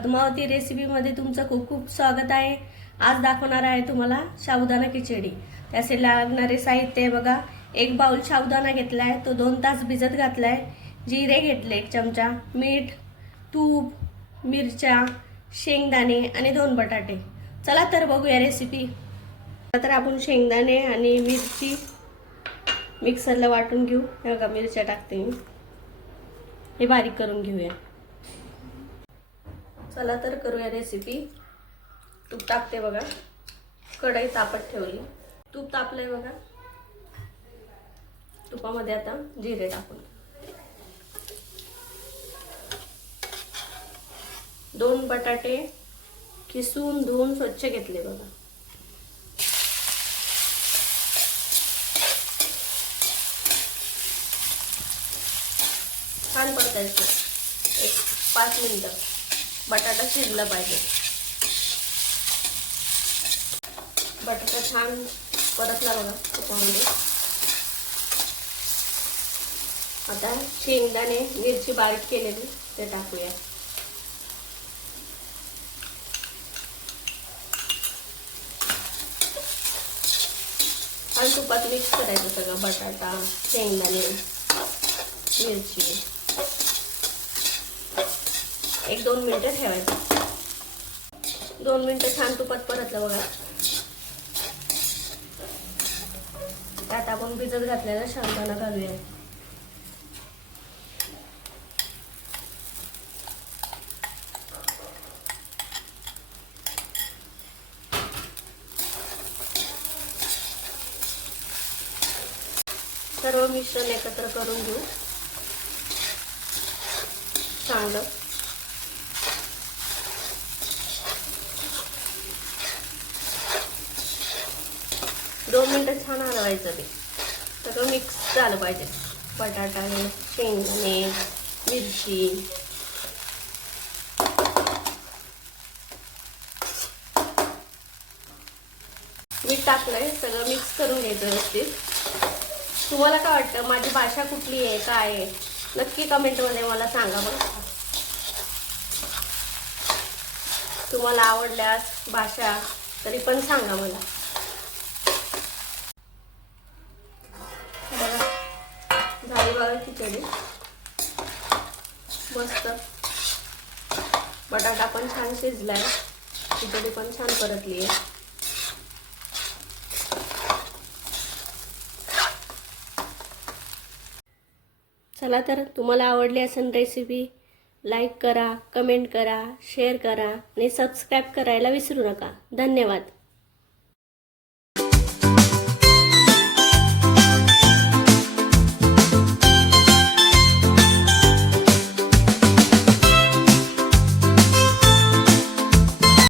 पद्मावती रेसिपीमध्ये तुमचं खूप खूप स्वागत आहे। आज दाखवणार आहे तुम्हाला साबुदाणा खिचडी। त्यासाठी लागणारे साहित्य बघा, एक बाउल साबुदाणा घेतलाय, तो 2 तास भिजत घातलाय, जिरे घेतले 1 चमचा, मीठ, तूप, मिरच्या, शेंगदाणे आणि 2 बटाटे। चला तर बघूया रेसिपी। तर आपण शेंगदाणे आणि मिरची मिक्सरला वाटून घेऊ। हे बघा मिरच्या टाकते मी, हे बारीक करून घेऊया। चला तर करूया रेसिपी। तूप टाकते बघा, कढई तापत ठेवली, तूप तापलंय बघा। तुपामध्ये आता जिरे टाकून 2 बटाटे किसून धुवून स्वच्छ घेतले बघा। छान परतायचं 5 मिनिटं, बटाटा शिजला पाहिजे। बटाटा छान परतला बघा तुपामध्ये। आता शेंगदाणे मिरची बारीक केलेली ते टाकूया। आणि तुपात मिक्स करायचं सगळं, बटाटा, शेंगदाणे, मिरची। 1-2 मिनिटं ठेवायचं। 2 मिनिटं छान तुपात परतलं बघा। त्यात आपण भिजत घातलेला साबुदाणा घालूया। सर्व मिश्रण एकत्र करून घेऊ चांगलं। दोन मिनिटं छान हलवायचं, ते सगळं मिक्स झालं पाहिजे। बटाटा, शेंगदाणे, मिरची, मीठ टाकलंय, सगळं मिक्स करून घ्यायचं व्यवस्थित। तुम्हाला काय वाटतं, माझी भाषा कुठली आहे, काय आहे, नक्की कमेंटमध्ये मला सांगा बरं। तुम्हाला आवडल्यास भाषा तरी पण सांगा मला। झाली बघा खिचडी मस्त। बटाटा पण छान शिजलाय, खिचडी पण छान परतली आहे। चला तर, तुम्हाला आवडली असेल रेसिपी, लाईक करा, कमेंट करा, शेअर करा आणि सबस्क्राईब करायला विसरू नका। धन्यवाद।